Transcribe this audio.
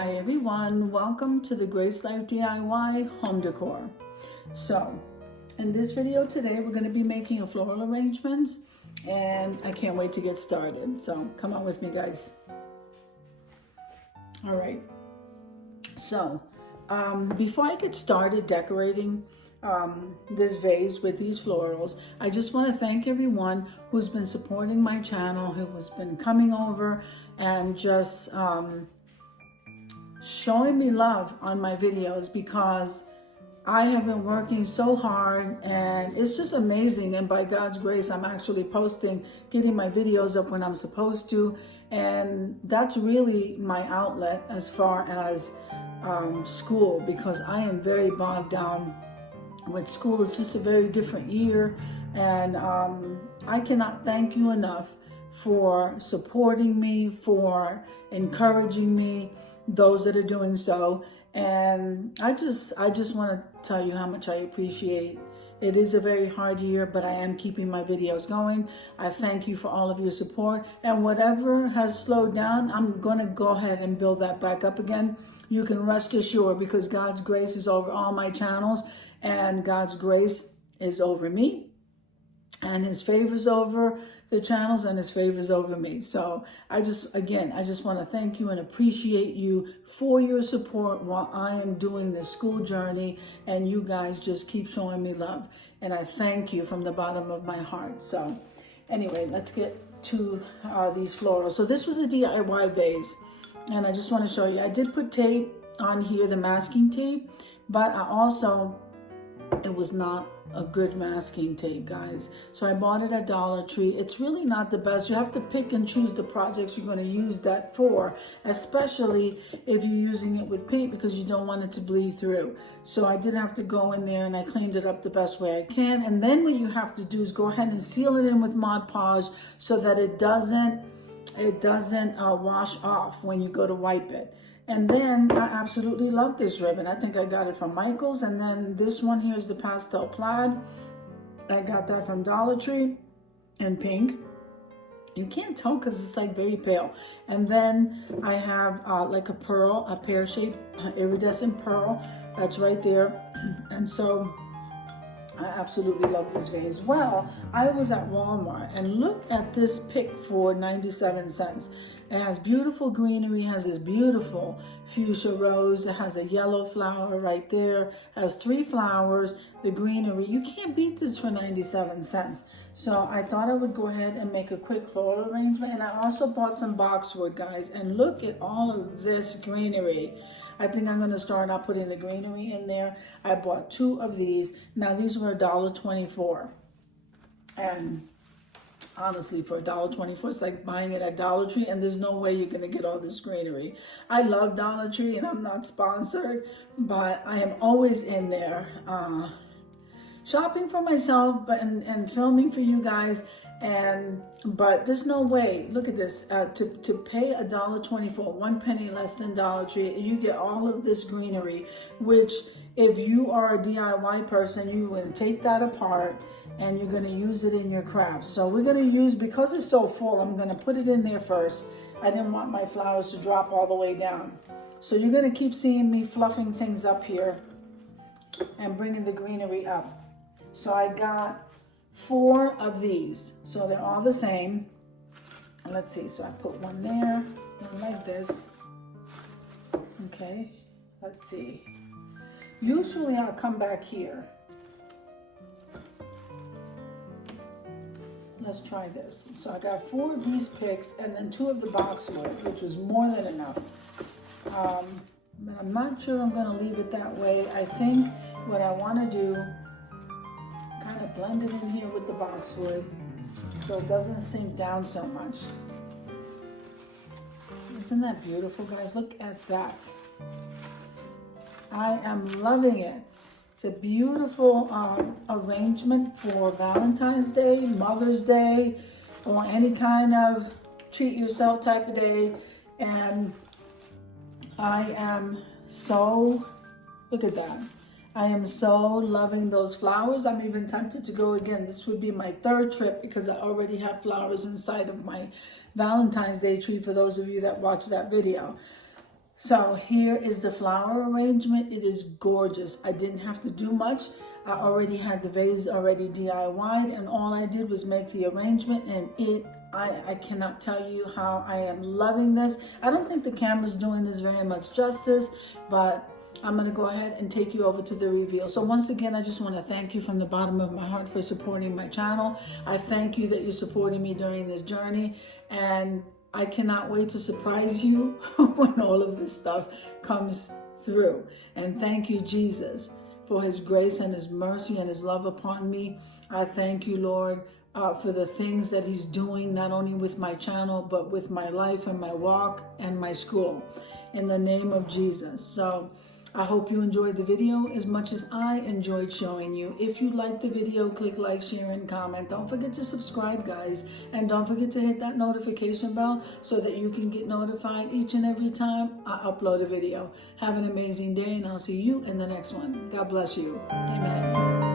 Hi everyone, welcome to the Grace Life DIY home decor. So in this video today we're going to be making a floral arrangements and I can't wait to get started. So come on with me guys. All right, so before I get started decorating this vase with these florals, I just want to thank everyone who's been supporting my channel, who has been coming over and just showing me love on my videos, because I have been working so hard and it's just amazing. And by God's grace, I'm actually getting my videos up when I'm supposed to. And that's really my outlet as far as school, because I am very bogged down with school. It's just a very different year. And I cannot thank you enough for supporting me, for encouraging me, those that are doing so. And I just want to tell you how much I appreciate. It is a very hard year, but I am keeping my videos going. I thank you for all of your support, and whatever has slowed down, I'm going to go ahead and build that back up again. You can rest assured, because God's grace is over all my channels, and God's grace is over me, and his favors over the channels, and his favors over me. So I just want to thank you and appreciate you for your support while I am doing this school journey, and you guys just keep showing me love, and I thank you from the bottom of my heart. So anyway, let's get to these florals. So this was a DIY vase, and I just want to show you, I did put tape on here, the masking tape, but it was not a good masking tape, guys. So I bought it at Dollar Tree. It's really not the best. You have to pick and choose the projects you're going to use that for, especially if you're using it with paint, because you don't want it to bleed through. So I did have to go in there and I cleaned it up the best way I can. And then what you have to do is go ahead and seal it in with Mod Podge so that it doesn't wash off when you go to wipe it. And then I absolutely love this ribbon. I think I got it from Michael's. And then this one here is the pastel plaid. I got that from Dollar Tree in pink. You can't tell because it's like very pale. And then I have like a pearl, a pear-shaped iridescent pearl. That's right there. And so I absolutely love this vase. Well, I was at Walmart and look at this pick for 97 cents. It has beautiful greenery, has this beautiful fuchsia rose. It has a yellow flower right there, has 3 flowers, the greenery. You can't beat this for 97 cents. So I thought I would go ahead and make a quick floral arrangement. And I also bought some boxwood, guys. And look at all of this greenery. I think I'm going to start out putting the greenery in there. I bought 2 of these. Now these were $1.24. And honestly, for $1.24, it's like buying it at Dollar Tree, and there's no way you're going to get all this greenery. I love Dollar Tree, and I'm not sponsored, but I am always in there shopping for myself and filming for you guys. But there's no way. Look at this. To pay $1.24, 1 penny less than Dollar Tree, you get all of this greenery, which if you are a DIY person, you're going to take that apart and you're going to use it in your craft. So we're going to use, because it's so full, I'm going to put it in there first. I didn't want my flowers to drop all the way down. So you're going to keep seeing me fluffing things up here and bringing the greenery up. So I got 4 of these. So they're all the same. And let's see. So I put one there, one like this. Okay. Let's see. Usually I'll come back here. Let's try this. So I got 4 of these picks and then 2 of the boxwood, which was more than enough. But I'm not sure I'm going to leave it that way. I think what I want to do is kind of blend it in here with the boxwood so it doesn't sink down so much. Isn't that beautiful, guys? Look at that. I am loving it. It's a beautiful arrangement for Valentine's Day, Mother's Day, or any kind of treat yourself type of day. And I am so, look at that. I am so loving those flowers. I'm even tempted to go again. This would be my 3rd trip because I already have flowers inside of my Valentine's Day tree for those of you that watch that video. So here is the flower arrangement. It is gorgeous. I didn't have to do much. I already had the vase already DIY'd, and all I did was make the arrangement, and I cannot tell you how I am loving this. I don't think the camera's doing this very much justice, but I'm going to go ahead and take you over to the reveal. So once again, I just want to thank you from the bottom of my heart for supporting my channel. I thank you that you're supporting me during this journey, and I cannot wait to surprise you when all of this stuff comes through. And thank you, Jesus, for his grace and his mercy and his love upon me. I thank you, Lord, for the things that he's doing, not only with my channel, but with my life and my walk and my school, in the name of Jesus. So I hope you enjoyed the video as much as I enjoyed showing you. If you liked the video, click like, share, and comment. Don't forget to subscribe, guys. And don't forget to hit that notification bell so that you can get notified each and every time I upload a video. Have an amazing day, and I'll see you in the next one. God bless you. Amen.